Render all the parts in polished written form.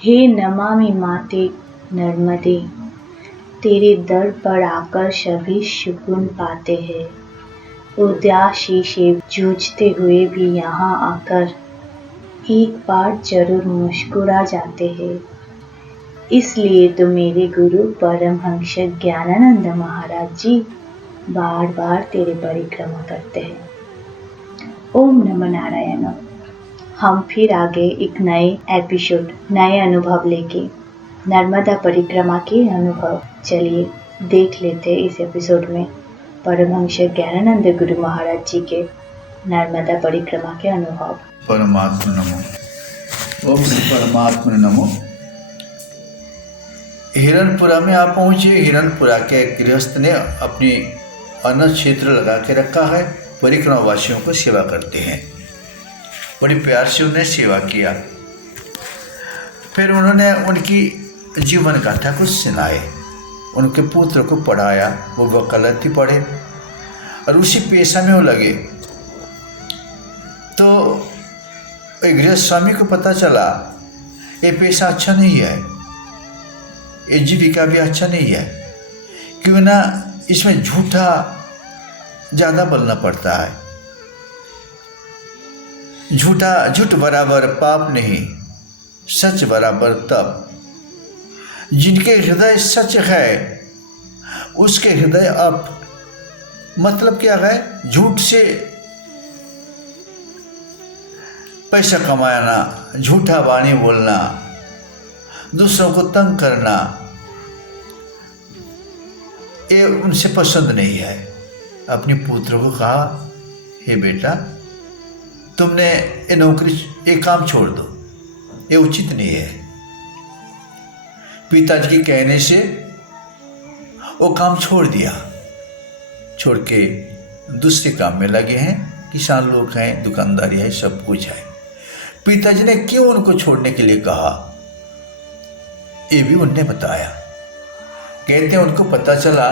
हे नमामि माते नर्मदे, तेरे दर पर आकर सभी सुकून पाते हैं। उदासी से जूझते हुए भी यहाँ आकर एक बार जरूर मुस्कुरा जाते हैं। इसलिए तो मेरे गुरु परमहंस ज्ञानानंद महाराज जी बार बार तेरी परिक्रमा करते हैं। ओम नमः नारायण। हम फिर आगे एक नए एपिसोड, नए अनुभव लेके नर्मदा परिक्रमा के अनुभव चलिए देख लेते हैं इस एपिसोड में परमहंस ज्ञानानंद गुरु महाराज जी के नर्मदा परिक्रमा के अनुभव। परमात्मा नमो। ओम श्री परमात्मा नमो। हिरणपुरा में आप पहुंचे। हिरणपुरा के गृहस्थ ने अपनी अन्न क्षेत्र लगा के रखा है, परिक्रमा वासियों को सेवा करते हैं। बड़ी प्यार से उन्हें सेवा किया। फिर उन्होंने उनकी जीवन गाथा कुछ सुनाए, उनके पुत्र को पढ़ाया, वो वकालती पढ़े और उसी पेशा में वो लगे। तो एक गृहस्थ स्वामी को पता चला ये पेशा अच्छा नहीं है, ये जीविका भी अच्छा नहीं है, क्यों ना इसमें झूठा ज़्यादा बोलना पड़ता है। झूठ बराबर पाप नहीं, सच बराबर तप। जिनके हृदय सच है उसके हृदय अप। मतलब क्या है? झूठ से पैसा कमाना, झूठा वाणी बोलना, दूसरों को तंग करना, ये उनसे पसंद नहीं है। अपने पुत्र को कहा, हे बेटा, तुमने ये नौकरी, ये काम छोड़ दो, ये उचित नहीं है। पिताजी के कहने से वो काम छोड़ दिया, छोड़ के दूसरे काम में लगे हैं। किसान लोग हैं, दुकानदारी है, सब कुछ है। पिताजी ने क्यों उनको छोड़ने के लिए कहा, ये भी उनने बताया। कहते हैं उनको पता चला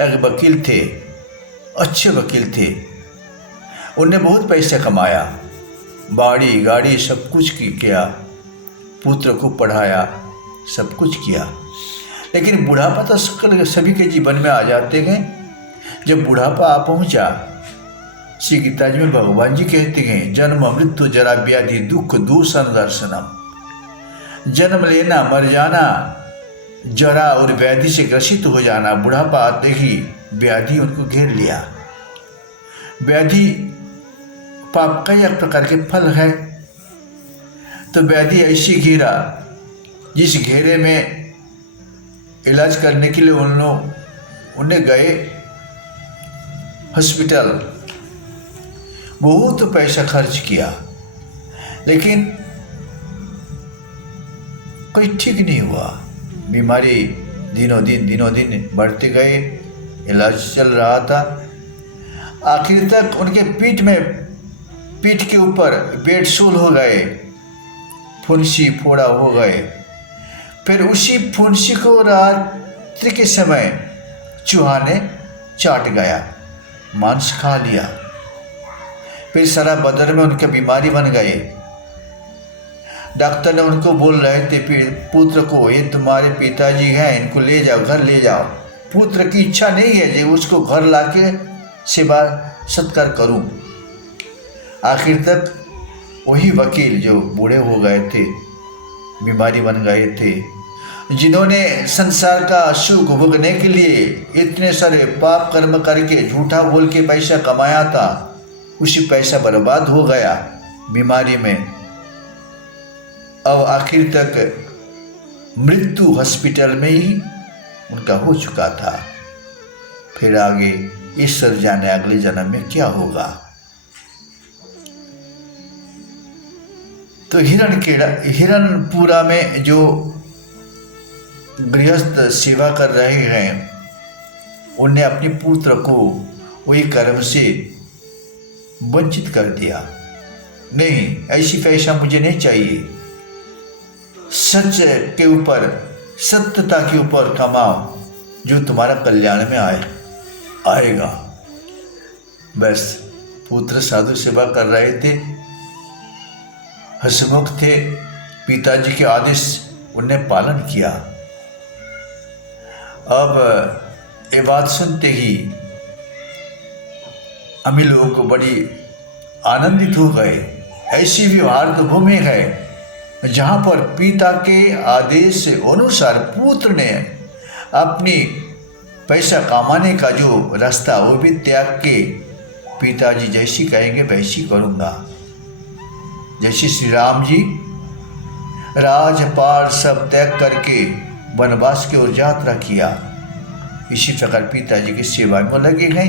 एक वकील थे, अच्छे वकील थे, उनने बहुत पैसा कमाया, बाड़ी गाड़ी सब कुछ किया, पुत्र को पढ़ाया, सब कुछ किया। लेकिन बुढ़ापा तो सभी के जीवन में आ जाते हैं। जब बुढ़ापा आ पहुंचा, श्री गीता जी में भगवान जी कहते हैं, जन्म मृत्यु जरा व्याधि दुख दूषण दर्शनम। जन्म लेना, मर जाना, जरा और व्याधि से ग्रसित हो जाना। बुढ़ापा आते ही व्याधि उनको घेर लिया। व्याधि पाप का एक प्रकार के फल है। तो व्याधि ऐसी घेरा, जिस घेरे में इलाज करने के लिए उन्हें गए हॉस्पिटल, बहुत पैसा खर्च किया, लेकिन कोई ठीक नहीं हुआ। बीमारी दिनों दिन बढ़ते गए, इलाज चल रहा था। आखिर तक उनके पीठ के ऊपर बेडसूल हो गए, फुंसी फोड़ा हो गए। फिर उसी फुंसी को रात्रि के समय चूहा ने चाट गया, मांस खा लिया। फिर सारा बदन में उनके बीमारी बन गए। डॉक्टर ने उनको बोल रहे थे पुत्र को, ये तुम्हारे पिताजी हैं, इनको ले जाओ, घर ले जाओ। पुत्र की इच्छा नहीं है जो उसको घर लाके सेवा सत्कार करूं। आखिर तक वही वकील जो बूढ़े हो गए थे, बीमारी बन गए थे, जिन्होंने संसार का सुख भोगने के लिए इतने सारे पाप कर्म करके झूठा बोल के पैसा कमाया था, उसी पैसा बर्बाद हो गया बीमारी में। अब आखिर तक मृत्यु हॉस्पिटल में ही उनका हो चुका था। फिर आगे ईश्वर जाने अगले जन्म में क्या होगा। तो हिरणपुरा में जो गृहस्थ सेवा कर रहे हैं, उन्हें अपने पुत्र को वही कर्म से वंचित कर दिया। नहीं, ऐसी पैसा मुझे नहीं चाहिए। सच के ऊपर, सत्यता के ऊपर कमाओ, जो तुम्हारा कल्याण में आएगा। बस पुत्र साधु सेवा कर रहे थे, हंसमुख थे, पिताजी के आदेश उनने पालन किया। अब ये बात सुनते ही हम लोग को बड़ी आनंदित हो गए। ऐसी व्यवहार तो भूमि है जहाँ पर पिता के आदेश अनुसार पुत्र ने अपनी पैसा कमाने का जो रास्ता वो भी त्याग के पिताजी जैसी कहेंगे वैसी करूँगा। जैसे श्री राम जी राजपाट सब त्याग करके वनवास की ओर यात्रा किया, इसी प्रकार पिताजी की सेवा में लगे गए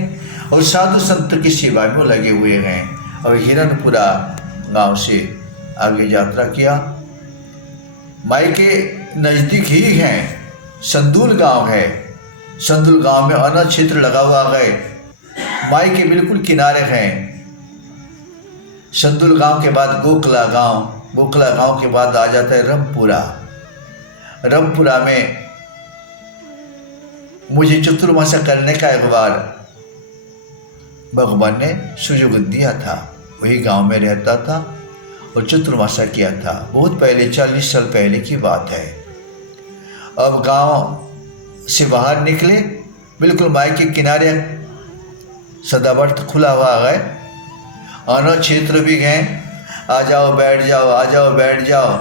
और साधु संत की सेवा में लगे हुए हैं। और हिरणपुरा गांव से आगे यात्रा किया। मायके नज़दीक ही हैं, संदूल गांव है। संदूल गांव में अनाथ क्षेत्र लगा हुआ है, मायके बिल्कुल किनारे हैं। संदूल गांव के बाद गोखला गांव, गोखला गांव के बाद आ जाता है रमपुरा। रमपुरा में मुझे चतुर्मासा करने का एक बार भगवान ने सुयोग दिया था। वही गांव में रहता था और चतुर्मासा किया था। बहुत पहले 40 साल पहले की बात है। अब गांव से बाहर निकले, बिल्कुल माई के किनारे सदावर्त खुला हुआ है। अनाथ क्षेत्र भी गए, आ जाओ बैठ जाओ, आ जाओ बैठ जाओ।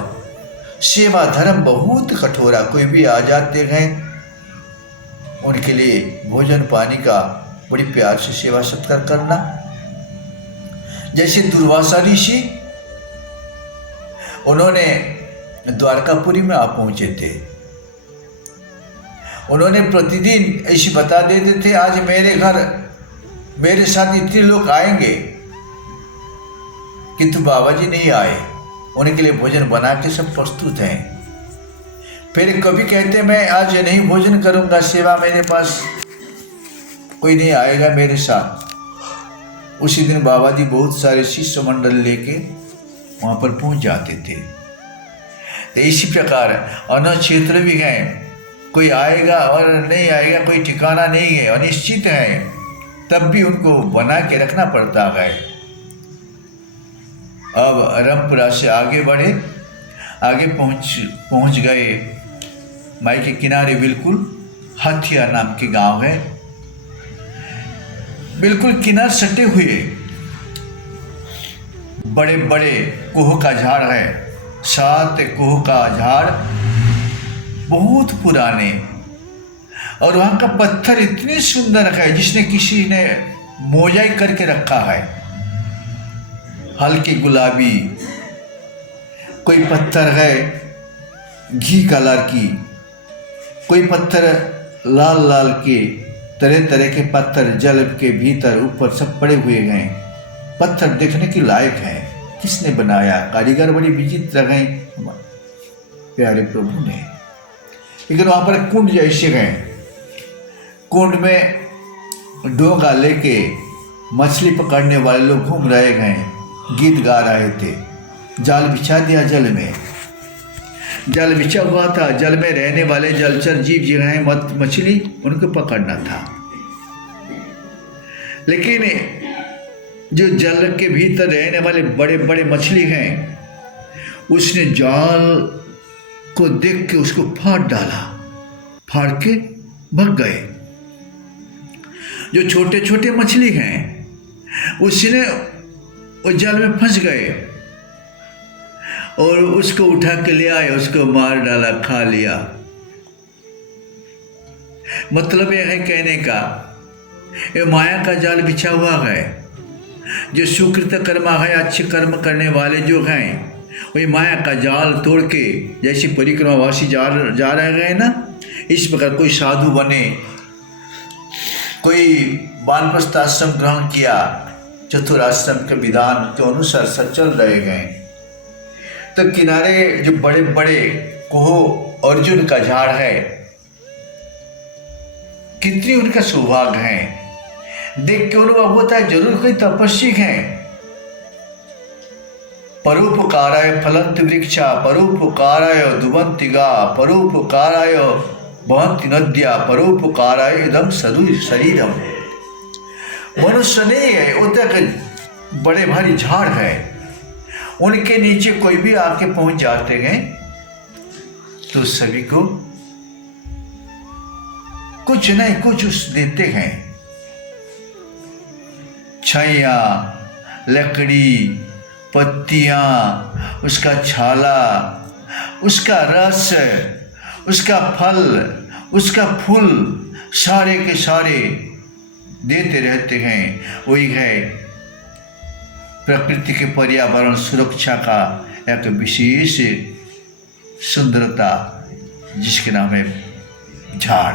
सेवा धर्म बहुत कठोरा, कोई भी आ जाते गए उनके लिए भोजन पानी का बड़ी प्यार से सेवा सत्कार करना। जैसे दुर्वासा ऋषि, उन्होंने द्वारकापुरी में आ पहुंचे थे। उन्होंने प्रतिदिन ऐसी बता देते थे, आज मेरे घर मेरे साथ इतने लोग आएंगे, किंतु बाबा जी नहीं आए। उनके लिए भोजन बना के सब प्रस्तुत हैं। फिर कभी कहते मैं आज नहीं भोजन करूंगा, सेवा मेरे पास कोई नहीं आएगा मेरे साथ। उसी दिन बाबा जी बहुत सारे शिष्य मंडल लेके वहाँ पर पहुँच जाते थे। तो इसी प्रकार अनाथ क्षेत्र भी गए, कोई आएगा और नहीं आएगा कोई ठिकाना नहीं है, अनिश्चित है, तब भी उनको बना के रखना पड़ता है। अब रमपुरा से आगे बढ़े, आगे पहुँच गए माई के किनारे बिल्कुल हथिया नाम के गांव है। बिल्कुल किनार सटे हुए बड़े बड़े कोह का झाड़ है, 7 कोह का झाड़, बहुत पुराने। और वहाँ का पत्थर इतनी सुंदर है जिसने किसी ने मोजाइक करके रखा है, हल्की गुलाबी। कोई पत्थर है घी कलर की, कोई पत्थर लाल लाल के, तरह तरह के पत्थर जल के भीतर ऊपर सब पड़े हुए हैं। पत्थर देखने की लायक है। किसने बनाया? कारीगर बड़ी विचित्र हैं प्यारे प्रभु ने। लेकिन वहाँ पर कुंड जैसे हैं, कुंड में डोगा लेके मछली पकड़ने वाले लोग घूम रहे हैं, गीत गा रहे थे। जाल बिछा दिया, जल में जाल बिछा हुआ था। जल में रहने वाले जलचर जीव जो हैं मछली, उनको पकड़ना था। लेकिन जो जल के भीतर रहने वाले बड़े बड़े मछली हैं, उसने जाल को देख के उसको फाड़ डाला, फाड़ के भग गए। जो छोटे छोटे मछली हैं उसने उस जल में फंस गए और उसको उठा के ले आए, उसको मार डाला, खा लिया। मतलब यह है कहने का, ये माया का जाल बिछा हुआ है। जो सुकृत कर्मा है, अच्छे कर्म करने वाले जो हैं, वही माया का जाल तोड़ के, जैसे परिक्रमावासी जा रहे हैं ना, इस प्रकार कोई साधु बने, कोई वानप्रस्थ आश्रम ग्रहण किया, चतुराश्रम के विधान के अनुसार सचल रहे गए। तो किनारे जो बड़े बड़े कोह अर्जुन का झाड़ है, कितनी उनका सौभाग्य है। देख के अनुभव होता है जरूर कोई तपस्वी हैं। परोपकाराय फलंत वृक्षा, परोपकाराय दुबंति गा, परोपकाराय बहंति नद्या, परोपकाराय इदं शरीरम। मनुष्य नहीं है, वो तक बड़े भारी झाड़ है, उनके नीचे कोई भी आके पहुंच जाते हैं तो सभी को कुछ नहीं कुछ उस देते हैं। छैया, लकड़ी, पत्तियां, उसका छाला, उसका रस, उसका फल, उसका फूल, सारे के सारे देते रहते हैं। वही है प्रकृति के पर्यावरण सुरक्षा का एक विशेष सुंदरता, जिसके नाम है झाड़,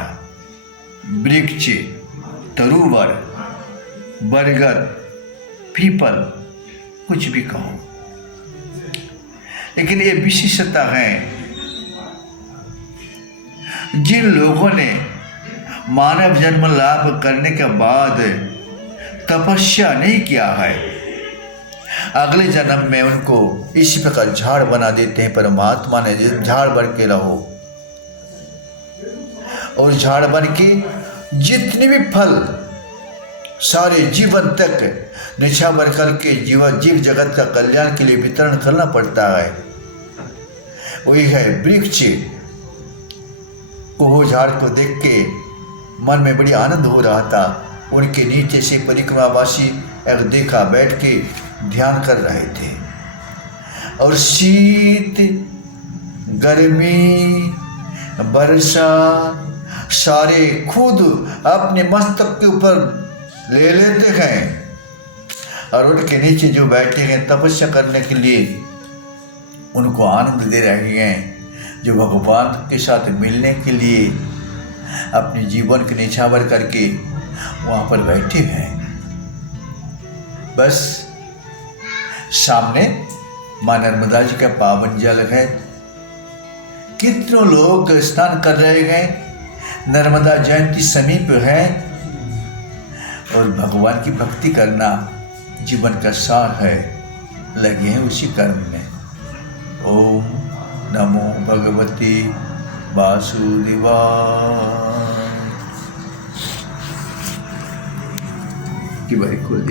वृक्ष, तरुवर, बरगद, पीपल, कुछ भी कहो। लेकिन ये विशेषता है, जिन लोगों ने मानव जन्म लाभ करने के बाद तपस्या नहीं किया है, अगले जन्म में उनको इसी प्रकार झाड़ बना देते हैं। परमात्मा ने झाड़ बन के रहो, और झाड़ बन के जितने भी फल सारे जीवन तक निछावर करके जीव जगत का कल्याण के लिए वितरण करना पड़ता है। वही है वृक्ष को, वो झाड़ को देख के मन में बड़ी आनंद हो रहा था। उनके नीचे से परिक्रमावासी एक देखा, बैठ के ध्यान कर रहे थे, और शीत, गर्मी, वर्षा सारे खुद अपने मस्तक के ऊपर ले लेते हैं, और उनके नीचे जो बैठे हैं तपस्या करने के लिए उनको आनंद दे रहे हैं, जो भगवान के साथ मिलने के लिए अपने जीवन के निछावर करके वहाँ पर बैठे हैं। बस सामने माँ नर्मदा जी का पावन जल है, कितनों लोग स्नान कर रहे हैं, नर्मदा जयंती समीप है, और भगवान की भक्ति करना जीवन का सार है, लगे हैं उसी कर्म में। ओम नमो भगवते वासुदेवाय। की बारी खोल दी।